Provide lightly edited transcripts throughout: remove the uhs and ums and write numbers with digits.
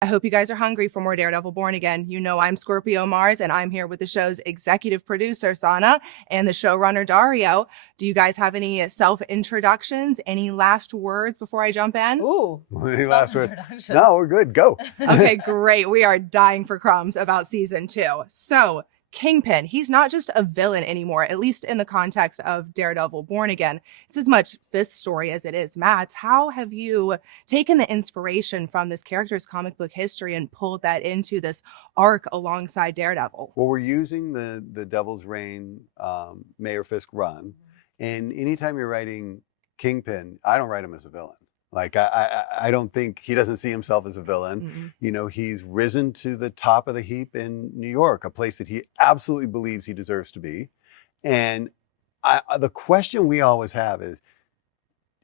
I hope you guys are hungry for more Daredevil Born Again. You know I'm Scorpio Mars, and I'm here with the show's executive producer, Sana, and the showrunner, Dario. Do you guys have any self-introductions? Any last words before I jump in? Ooh, Any last words? No, we're good. Go. Okay, great. We are dying for crumbs about season 2. So, Kingpin, he's not just a villain anymore, at least in the context of Daredevil Born Again. It's as much Fisk's story as it is Matt's. How have you taken the inspiration from this character's comic book history and pulled that into this arc alongside Daredevil? Well, we're using the Devil's Reign Mayor Fisk run. And anytime you're writing Kingpin, I don't write him as a villain. Like, I don't think he doesn't see himself as a villain. Mm-hmm. You know, he's risen to the top of the heap in New York, a place that he absolutely believes he deserves to be. And the question we always have is,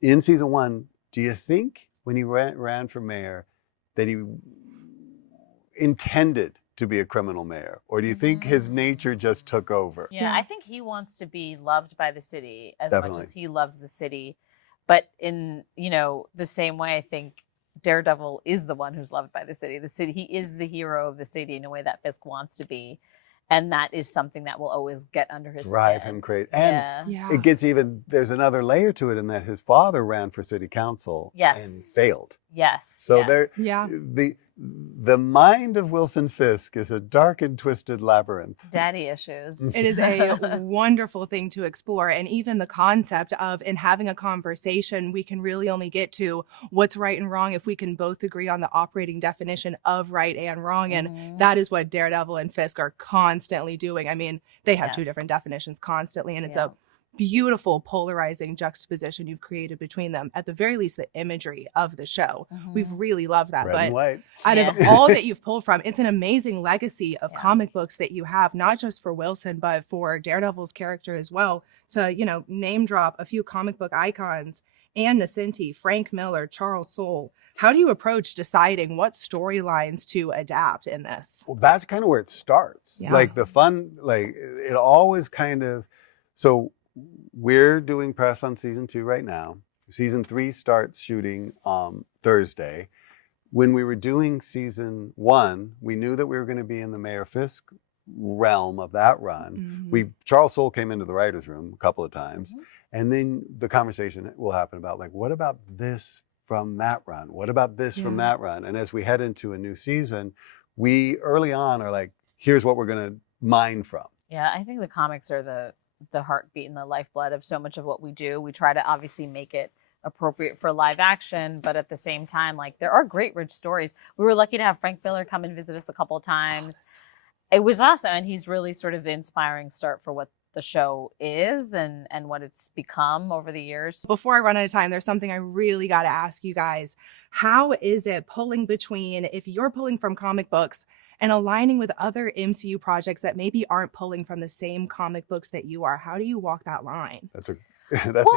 in season 1, do you think when he ran for mayor that he intended to be a criminal mayor? Or do you think his nature just took over? Yeah, I think he wants to be loved by the city as Definitely. much as he loves the city. But in, you know, the same way, I think Daredevil is the one who's loved by the city. The city, he is the hero of the city in a way that Fisk wants to be. And that is something that will always get under his Drive skin. him crazy. And Yeah. it gets even, there's another layer to it in that his father ran for city council and failed. Yes. So yes. there, Yeah. the mind of Wilson Fisk is a dark and twisted labyrinth. Daddy issues. It is a wonderful thing to explore. And even the concept of, in having a conversation, we can really only get to what's right and wrong if we can both agree on the operating definition of right and wrong. And that is what Daredevil and Fisk are constantly doing. I mean, they have 2 different definitions constantly, and it's a beautiful polarizing juxtaposition you've created between them. At the very least, the imagery of the show. We've really loved that. Red and white. Out of all that you've pulled from, it's an amazing legacy of comic books that you have, not just for Wilson, but for Daredevil's character as well. To, you know, name drop a few comic book icons: Ann Nocenti, Frank Miller, Charles Soule. How do you approach deciding what storylines to adapt in this? Well, that's kind of where it starts. Yeah. Like the fun, like it always kind of, so we're doing press on season 2 right now. Season 3 starts shooting Thursday. When we were doing season 1, we knew that we were going to be in the Mayor Fisk realm of that run. Charles Soule came into the writer's room a couple of times. And then the conversation will happen about, like, what about this from that run? What about this from that run? And as we head into a new season, we early on are like, here's what we're going to mine from. Yeah, I think the comics are the heartbeat and the lifeblood of so much of what we do. We try to obviously make it appropriate for live action, but at the same time, like, there are great rich stories. We were lucky to have Frank Miller come and visit us a couple of times. It was awesome, and he's really sort of the inspiring start for what the show is and what it's become over the years. Before I run out of time, there's something I really got to ask you guys. How is it pulling between, if you're pulling from comic books and aligning with other MCU projects that maybe aren't pulling from the same comic books that you are? How do you walk that line? That's a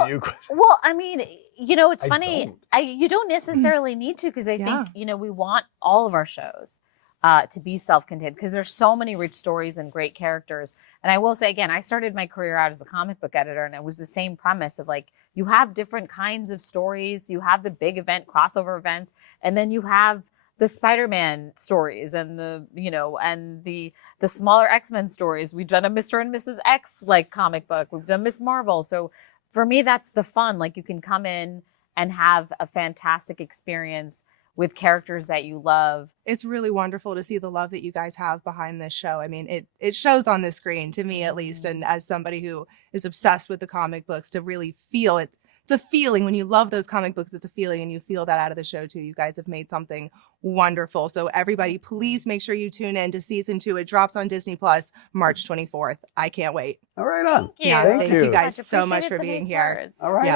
you question. Well, I mean, you know, it's funny. Don't. You don't necessarily need to, because I think, you know, we want all of our shows to be self-contained, because there's so many rich stories and great characters. And I will say, again, I started my career out as a comic book editor, and it was the same premise of, like, you have different kinds of stories. You have the big event crossover events, and then you have the Spider-Man stories and the, you know, and the smaller X-Men stories. We've done a Mr. and Mrs. X like comic book. We've done Miss Marvel. So for me, that's the fun. Like, you can come in and have a fantastic experience with characters that you love. It's really wonderful to see the love that you guys have behind this show. I mean, it shows on the screen, to me at least, and as somebody who is obsessed with the comic books, to really feel it. It's a feeling. When you love those comic books, it's a feeling, and you feel that out of the show too. You guys have made something wonderful. So everybody, please make sure you tune in to season 2. It drops on Disney Plus March 24th. I can't wait. All right on. Thank you. Yeah, Thank thank you. you guys so Appreciate much it for for being these here. words. All right. Yeah.